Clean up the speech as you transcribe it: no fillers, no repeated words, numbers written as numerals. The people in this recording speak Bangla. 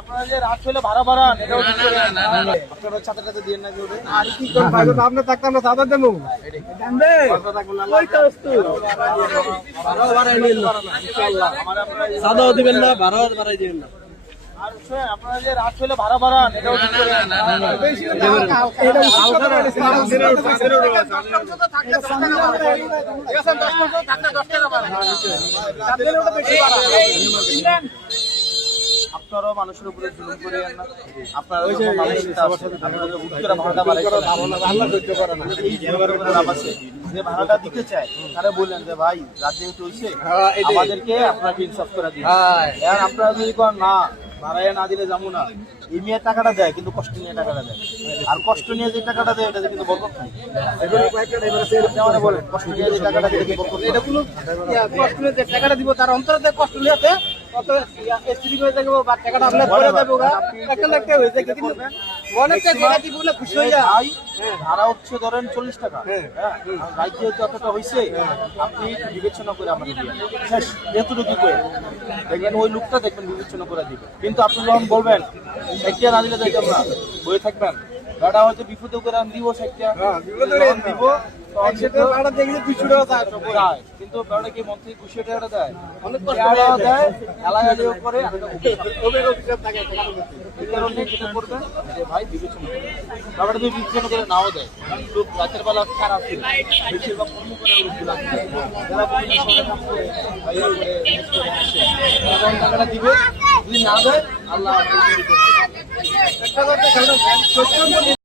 আপনারা যে রাত হলে ভাড়া বাড়ান এটাও ঠিক করে আপনারা ছাতাটাতে দিয়ে না জোরে আর কি কোন ভাই তো আপনি থাকতাম না সাদা দেবো জানবে ওই তো বস্তু ভাড়া বাড়াই নিন ইনশাআল্লাহ আমার আপনারা সাদাও দিবেন না ভাড়াও বাড়াই দিবেন না আর আপনারা যে রাত হলে ভাড়া বাড়ান এটাও ঠিক করে বেশি এটা হালকা করে আপনারাও মানুষের উপরে জুলুম করিয়েন না। আপনারা ভাড়াটা যে ভাড়াটা দিতে চায় তারা বললেন যে ভাই রাত যেহেতু হয়েছে আমাদেরকে আপনাকে ইনসাফ করে দিন। আপনারা যদি না ভাড়ায় না দিলে যাবো না, এই মেয়ের টাকাটা দেয় কিন্তু কষ্ট নিয়ে টাকাটা দেয়, আর কষ্ট নিয়ে যে টাকাটা দেয় এটা কিন্তু বরকত নাই। বলেন কষ্ট নিয়ে যে টাকাটা দেয় এটা কোনো কষ্ট নিয়ে যে টাকাটা দিব তার অন্তরে কষ্ট নিয়ে ভাড়া হচ্ছে ধরেন 40 টাকা, রাজ্যে যতটা হয়েছে আপনি বিবেচনা করে আমাদের এতটুকু করে দেখবেন ওই লোকটা দেখবেন বিবেচনা করে দিবে। কিন্তু আপনি যখন বলবেন সাইটটা না দিলে যাইতাম না বয়ে থাকবেন, গাড়া হয়তো বিপদে করে আমি দিব সাইটটা দিব কিন্তু কি মন থেকে 200 টাকা দেয় অনেক দেয় এলাকালিও করে করবেন যে ভাই বিবেচনা করে ব্যাপারটা যদি বিবেচনা করে নাও দেয় লোক রাতের বেলা খারাপ ছিল বেশিরভাগ কর্ম করে যারা টাকাটা দিবে যদি না দেয় আল্লাহ